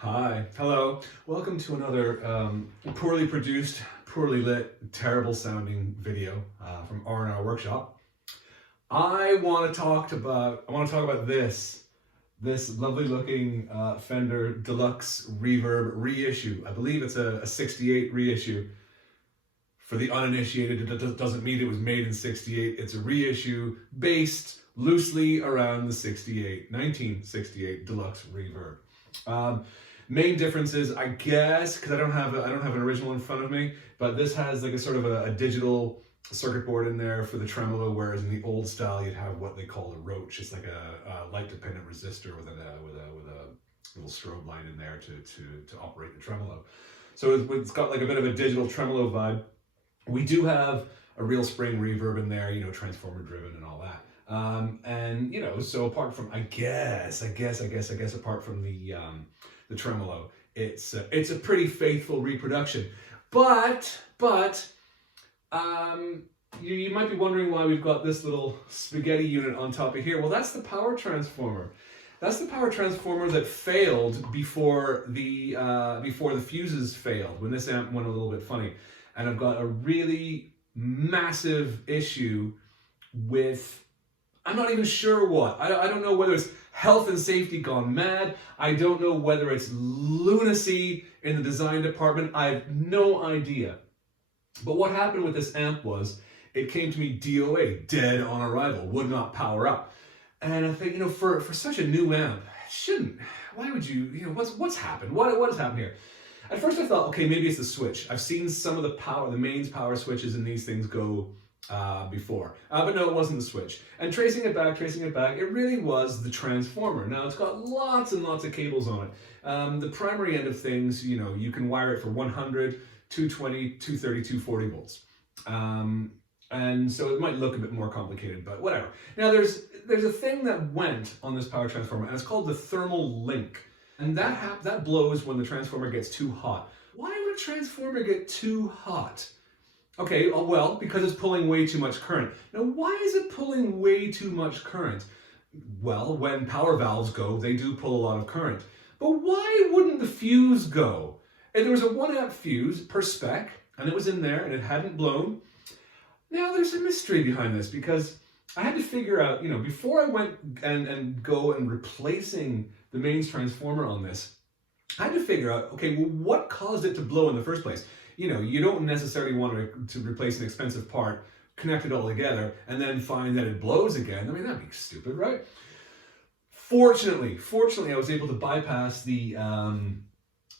Hi, hello. Welcome to another poorly produced, poorly lit, terrible sounding video from R&R Workshop. I want to talk about this lovely looking Fender Deluxe Reverb reissue. I believe it's a 68 reissue. For the uninitiated, it doesn't mean it was made in 68. It's a reissue based loosely around the 1968 Deluxe Reverb. Main differences, I guess, because I don't have an original in front of me, but this has like a sort of a digital circuit board in there for the tremolo, whereas in the old style you'd have what they call a roach. It's like a light dependent resistor with a little strobe line in there to operate the tremolo. So it's got like a bit of a digital tremolo vibe. We do have a real spring reverb in there, transformer driven and all that. And so apart from, I guess, apart from the tremolo, it's a pretty faithful reproduction. But you might be wondering why we've got this little spaghetti unit on top of here. Well, that's the power transformer. That's the power transformer that failed before the fuses failed, when this amp went a little bit funny. And I've got a really massive issue with, I'm not even sure what. I don't know whether it's health and safety gone mad. I don't know whether it's lunacy in the design department. I have no idea. But what happened with this amp was, it came to me DOA, dead on arrival, would not power up. And I think, for such a new amp, it shouldn't. Why would you, what's happened? What has happened here? At first I thought, okay, maybe it's the switch. I've seen some of the mains power switches in these things go before. But no, it wasn't the switch. And tracing it back, it really was the transformer. Now, it's got lots and lots of cables on it. The primary end of things, you can wire it for 100, 220, 230, 240 volts. And so it might look a bit more complicated, but whatever. Now, there's a thing that went on this power transformer, and it's called the thermal link. And that blows when the transformer gets too hot. Why would a transformer get too hot? Okay, well, because it's pulling way too much current. Now, why is it pulling way too much current? Well, when power valves go, they do pull a lot of current. But why wouldn't the fuse go? And there was a 1 amp fuse per spec, and it was in there, and it hadn't blown. Now, there's a mystery behind this, because I had to figure out, before I went and go and replacing the mains transformer on this, I had to figure out, okay, well, what caused it to blow in the first place? You don't necessarily want to replace an expensive part, connect it all together, and then find that it blows again. I mean, that'd be stupid, right? Fortunately, I was able to bypass the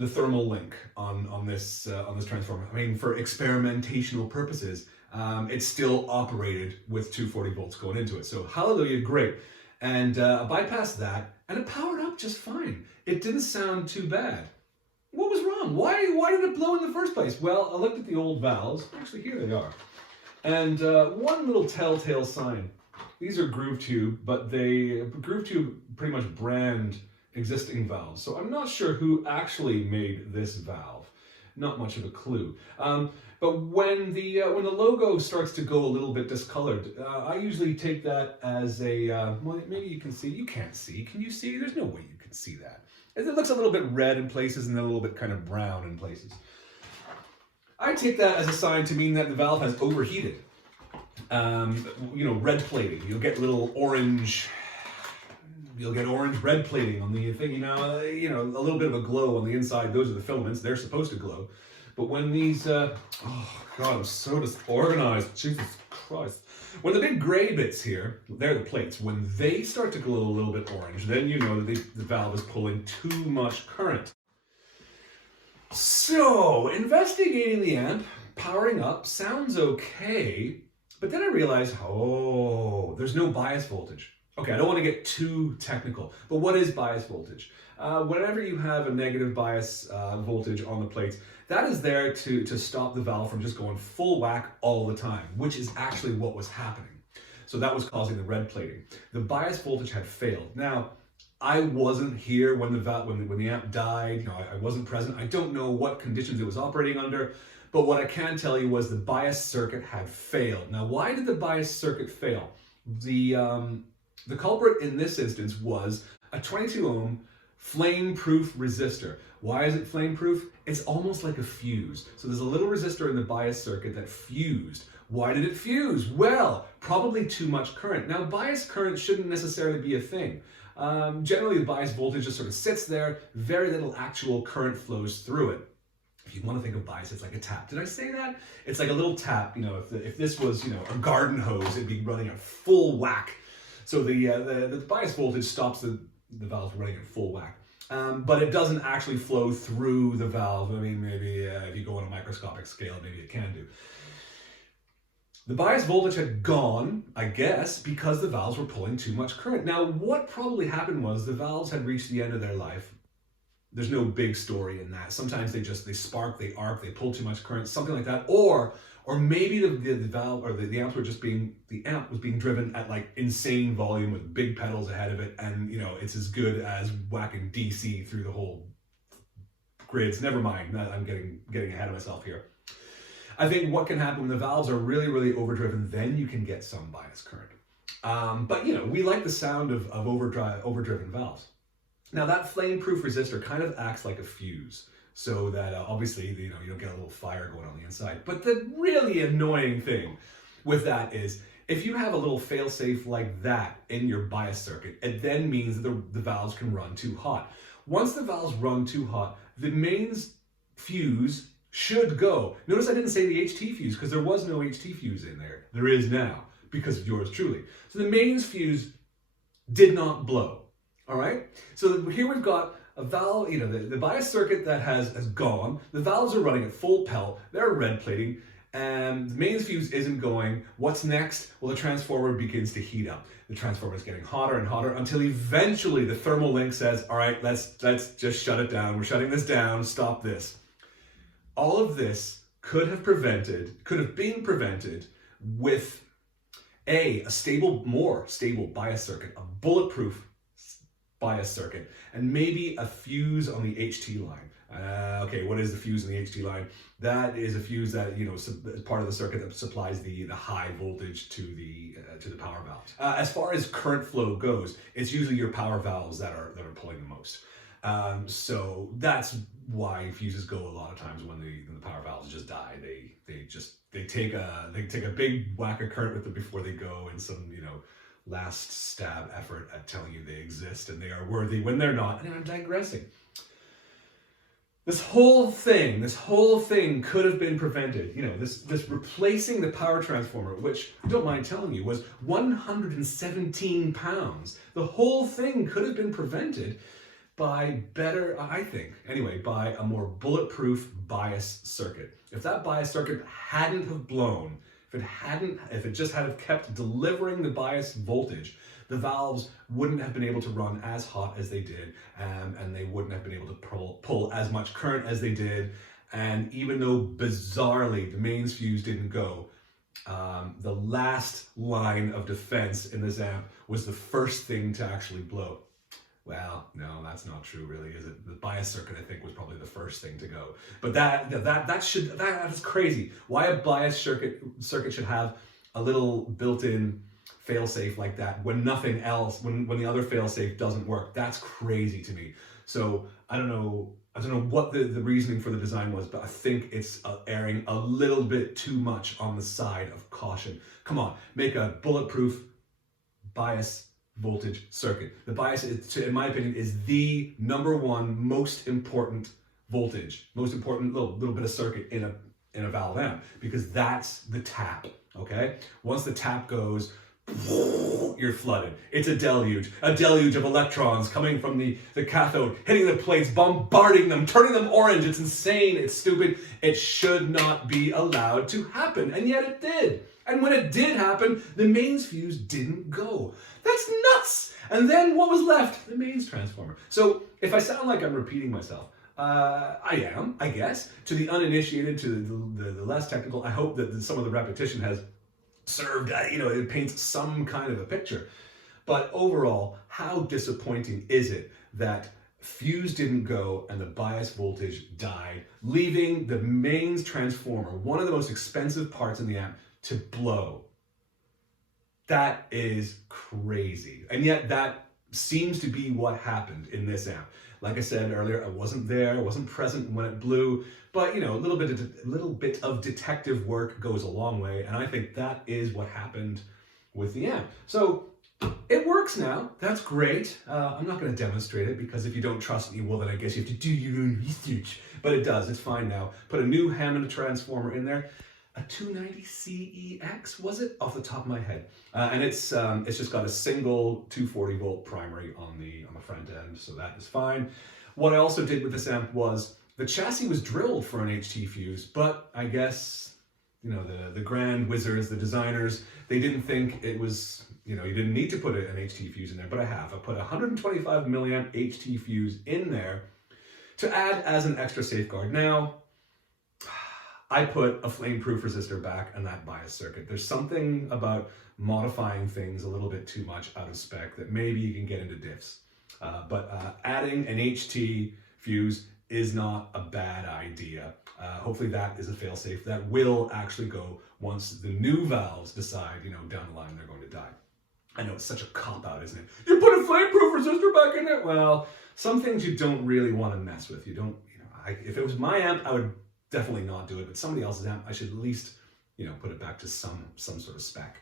thermal link on this transformer. I mean, for experimentational purposes, it still operated with 240 volts going into it. So hallelujah, great. And I bypassed that, and it powered up just fine. It didn't sound too bad. What was wrong? Why did it blow in the first place? Well, I looked at the old valves. Actually, here they are. And one little telltale sign. These are Groove Tube, but Groove Tube pretty much brand existing valves. So I'm not sure who actually made this valve. Not much of a clue. But when the logo starts to go a little bit discolored, I usually take that as a, well, maybe you can see. You can't see. Can you see? There's no way you can see that. It looks a little bit red in places and then a little bit kind of brown in places. I take that as a sign to mean that the valve has overheated. Red plating. You'll get orange red plating on the thing, a little bit of a glow on the inside. Those are the filaments. They're supposed to glow. But when these, oh God, I'm so disorganized. Jesus Christ. When the big gray bits here, they're the plates. When they start to glow a little bit orange, then you know that the valve is pulling too much current. So, investigating the amp, powering up, sounds okay. But then I realized, there's no bias voltage. Okay, I don't want to get too technical, but what is bias voltage? Whenever you have a negative bias voltage on the plates, that is there to stop the valve from just going full whack all the time, which is actually what was happening. So that was causing the red plating. The bias voltage had failed. Now, I wasn't here when the amp died. I wasn't present. I don't know what conditions it was operating under, but what I can tell you was the bias circuit had failed. Now, why did the bias circuit fail? The culprit in this instance was a 22 ohm flame-proof resistor. Why is it flame-proof? It's almost like a fuse. So there's a little resistor in the bias circuit that fused. Why did it fuse? Well, probably too much current. Now, bias current shouldn't necessarily be a thing. Generally, the bias voltage just sort of sits there. Very little actual current flows through it. If you want to think of bias, it's like a tap. Did I say that? It's like a little tap. You know, if this was, you know, a garden hose, it'd be running at full whack. So the bias voltage stops the valve running at full whack. But it doesn't actually flow through the valve. I mean, maybe if you go on a microscopic scale, maybe it can do. The bias voltage had gone, I guess, because the valves were pulling too much current. Now, what probably happened was the valves had reached the end of their life. There's no big story in that. Sometimes they spark, they arc, they pull too much current, something like that. Or maybe the valve or the amps were just the amp was being driven at like insane volume with big pedals ahead of it, and you know it's as good as whacking DC through the whole grids. Never mind, I'm getting ahead of myself here. I think what can happen when the valves are really, really overdriven, then you can get some bias current. But you know, we like the sound of overdriven valves. Now that flame-proof resistor kind of acts like a fuse, so that obviously you know you don't get a little fire going on the inside. But the really annoying thing with that is if you have a little fail-safe like that in your bias circuit, it then means that the valves can run too hot. Once the valves run too hot, the mains fuse should go. Notice I didn't say the HT fuse because there was no HT fuse in there. There is now because of yours truly. So the mains fuse did not blow. All right. So here we've got a valve, you know, the bias circuit that has gone. The valves are running at full pelt. They're red plating, and the mains fuse isn't going. What's next? Well, the transformer begins to heat up. The transformer is getting hotter and hotter until eventually the thermal link says, "All right, let's just shut it down. We're shutting this down. Stop this." All of this could have been prevented with a more stable bias circuit, a bulletproof bias circuit, and maybe a fuse on the HT line. Okay, what is the fuse on the HT line? That is a fuse that, you know, is part of the circuit that supplies the high voltage to the power valves. As far as current flow goes, it's usually your power valves that are pulling the most. So that's why fuses go a lot of times when the power valves just die. They take a big whack of current with them before they go, and some, you know, last stab effort at telling you they exist and they are worthy when they're not. And I'm digressing. This whole thing could have been prevented. You know, this replacing the power transformer, which I don't mind telling you was 117 pounds. The whole thing could have been prevented by better, I think, anyway, by a more bulletproof bias circuit. If that bias circuit hadn't have blown, if it just had kept delivering the bias voltage, the valves wouldn't have been able to run as hot as they did, and they wouldn't have been able to pull as much current as they did. And even though bizarrely the mains fuse didn't go, the last line of defense in this amp was the first thing to actually blow. Well, no, that's not true, really, is it? The bias circuit, I think, was probably the first thing to go. But that is crazy. Why a bias circuit should have a little built-in fail-safe like that when nothing else, when the other fail-safe doesn't work, that's crazy to me. So I don't know what the reasoning for the design was, but I think it's erring a little bit too much on the side of caution. Come on, make a bulletproof bias voltage circuit. The bias, in my opinion, is the #1 most important voltage, most important little bit of circuit in a valve amp, because that's the tap. Okay, once the tap goes, you're flooded. It's a deluge of electrons coming from the cathode, hitting the plates, bombarding them, turning them orange. It's insane. It's stupid. It should not be allowed to happen, and yet it did. And when it did happen, the mains fuse didn't go. That's nuts! And then what was left? The mains transformer. So if I sound like I'm repeating myself, I am, I guess. To the uninitiated, to the less technical, I hope that some of the repetition has served, it paints some kind of a picture. But overall, how disappointing is it that fuse didn't go and the bias voltage died, leaving the mains transformer, one of the most expensive parts in the amp, to blow? That is crazy. And yet that seems to be what happened in this amp. Like I said earlier, I wasn't there, I wasn't present when it blew, but you know, a little bit of detective work goes a long way, and I think that is what happened with the amp. So it works now, that's great. I'm not going to demonstrate it because if you don't trust me, well then I guess you have to do your own research. But it does, it's fine now. Put a new Hammond transformer in there. A 290 CEX, was it? Off the top of my head. And it's just got a single 240 volt primary on the front end, so that is fine. What I also did with this amp was, the chassis was drilled for an HT fuse, but I guess, you know, the grand wizards, the designers, they didn't think it was, you know, you didn't need to put an HT fuse in there, but I have. I put a 125 milliamp HT fuse in there to add as an extra safeguard. Now, I put a flame-proof resistor back and that bias circuit. There's something about modifying things a little bit too much out of spec that maybe you can get into diffs. But adding an HT fuse is not a bad idea. Hopefully that is a fail-safe that will actually go once the new valves decide, you know, down the line they're going to die. I know it's such a cop-out, isn't it? You put a flame-proof resistor back in it? Well, some things you don't really want to mess with. You don't, you know, if it was my amp, I would definitely not do it, but somebody else's amp, I should at least, you know, put it back to some sort of spec.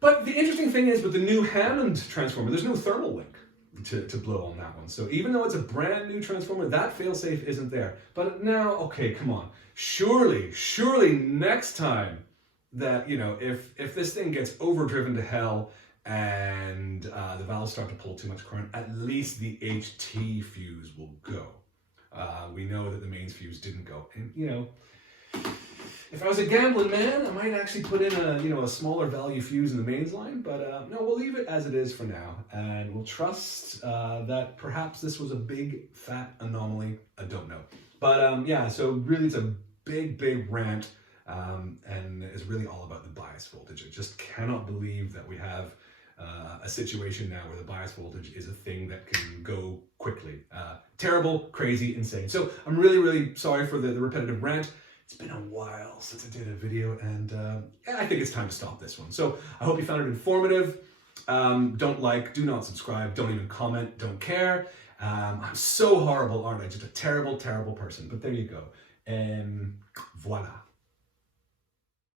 But the interesting thing is with the new Hammond transformer, there's no thermal link to blow on that one. So even though it's a brand new transformer, that failsafe isn't there. But now, okay, come on. Surely next time that, you know, if this thing gets overdriven to hell and the valves start to pull too much current, at least the HT fuse will go. We know that the mains fuse didn't go. And, you know, if I was a gambling man, I might actually put in a smaller value fuse in the mains line, but no, we'll leave it as it is for now. And we'll trust that perhaps this was a big fat anomaly. I don't know. But yeah, so really it's a big rant, and it's really all about the bias voltage. I just cannot believe that we have a situation now where the bias voltage is a thing that can go quickly. Terrible, crazy, insane. So I'm really sorry for the repetitive rant. It's been a while since I did a video, and yeah, I think it's time to stop this one. So I hope you found it informative. Don't like, do not subscribe, don't even comment, don't care. I'm so horrible, aren't I? Just a terrible person. But there you go. Voila.